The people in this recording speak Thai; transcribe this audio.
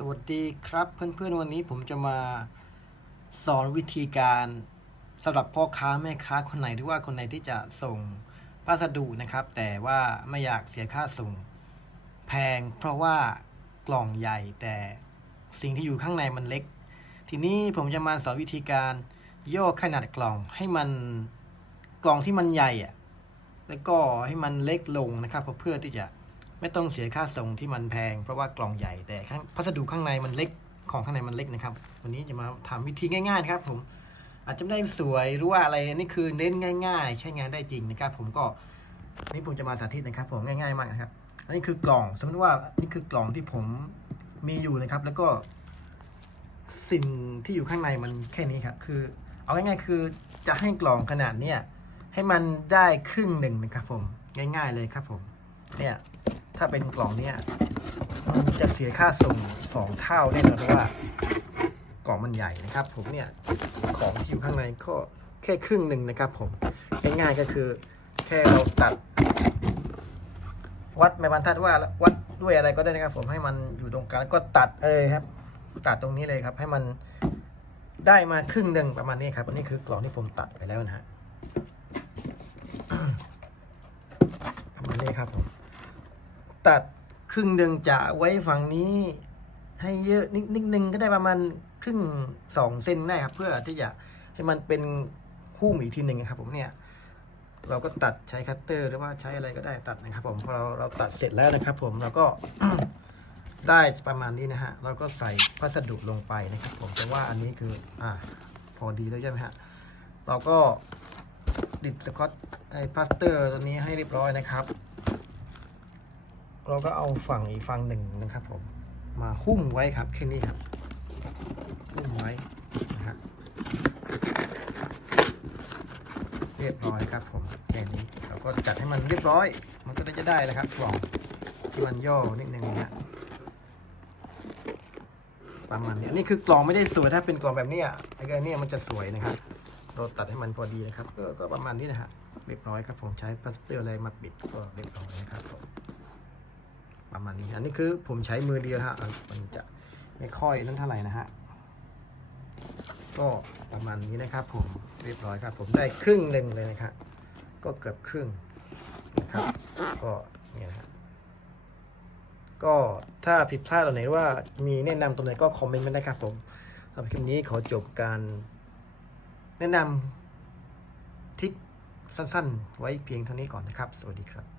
สวัสดีครับเพื่อนๆวันนี้ผมจะมาสอนวิธีการสำหรับพ่อค้าแม่ค้าคนไหนหรือว่าคนไหนที่จะส่งพัสดุนะครับ แต่ว่าไม่อยากเสียค่าส่งแพง เพราะว่ากล่องใหญ่แต่สิ่งที่อยู่ข้างในมันเล็ก ทีนี้ผมจะมาสอนวิธีการย่อขนาดกล่องให้มันกล่องที่มันใหญ่อะแล้วก็ให้มันเล็กลงนะครับเพื่อที่จะ ไม่ต้องเสียค่าส่งที่มันแพง เพราะว่ากล่องใหญ่แต่ข้างพัสดุข้างในมันเล็กของข้างในมันเล็กนะครับ วันนี้จะมาทำวิธีง่ายๆนะครับ ผมอาจจะไม่ได้สวยหรือว่าอะไรนี่คือเน้นง่าย ๆ ใช้งานได้จริงนะครับ ผมก็นี่ผมจะมาสาธิตนะครับ ผมง่ายๆมากนะครับอันนี้คือกล่องสมมติว่านี่คือกล่องที่ผมมีอยู่นะครับ แล้วก็สิ่งที่อยู่ข้างในมันแค่นี้ครับคือ เอาง่ายๆคือจะให้กล่องขนาดเนี้ยให้มันได้ครึ่งหนึ่งนะครับ ผมง่าย ๆเลยครับ ผมเนี่ย ถ้าเป็นกล่องเนี่ยมันจะเสียค่าส่งสองเท่าแน่นอนเพราะว่ากล่องมันใหญ่นะครับ ผมเนี่ยของที่อยู่ข้างในก็แค่ครึ่งหนึ่งนะครับ ผมง่ายๆก็คือ แค่เราตัด วัดแม่บรรทัดว่าวัดด้วยอะไรก็ได้นะครับ ผมให้มันอยู่ตรงกลางก็ตัดเอยครับ ตัดตรงนี้เลยครับ ให้มันได้มาครึ่งหนึ่งประมาณนี้ครับอันนี้คือกล่องที่ผมตัดไปแล้วนะฮะประมาณนี้ครับผม ตัดครึ่งหนึ่งจะไว้ฝั่งนี้ ให้เยอะนิดนิดนึงก็ได้ประมาณครึ่งสองเซนได้ครับ เพื่อที่จะให้มันเป็นหุ้มอีกทีหนึ่งครับ ผมเนี่ย เราก็ตัดใช้คัตเตอร์หรือว่าใช้อะไรก็ได้ตัดนะครับ ผมพอเราเราตัดเสร็จแล้วนะครับ ผมเราก็ได้ประมาณนี้นะฮะ เราก็ใส่พัสดุลงไปนะครับ ผมแต่ว่าอันนี้คืออ่าพอดีแล้วใช่ไหมฮะ เราก็ดิดสกอตไอพลาสเตอร์ตัวนี้ให้เรียบร้อยนะครับ เราก็เอาฝั่งอีกฝั่งหนึ่งนะครับผมมาหุ้มไว้ครับแค่นี้ครับหุ้มไว้นะฮะเรียบร้อยครับผมแค่นี้เราก็จัดให้มันเรียบร้อย มันก็จะได้นะครับกล่องที่มันย่อนิดนึงนะประมาณนี้นนี้คือกล่องไม่ได้สวยถ้าเป็นกล่องแบบนี้ไอ้เนี้ยมันจะสวยนะครับ เราตัดให้มันพอดีนะครับก็ก็ประมาณนี้นะฮะเรียบร้อยครับผมใช้พลาสเตอร์อะไรมาปิดก็เรียบร้อยนะครับผม ประมาณนี้อันนี้คือผมใช้มือเดียวฮะมันจะไม่ค่อยนั่นเท่าไหร่นะฮะก็ประมาณนี้นะครับ ผมเรียบร้อยครับ ผมได้ครึ่งหนึ่งเลยนะครับก็เกือบครึ่งนะครับ ก็เนี่ยนะฮะก็ถ้าผิดพลาดตรงไหนว่ามีแนะนำตรงไหนก็คอมเมนต์มาได้ครับผมสำหรับคลิปนี้ขอจบการแนะนำทิปสั้นๆ ไว้เพียงเท่านี้ก่อนนะครับ สวัสดีครับ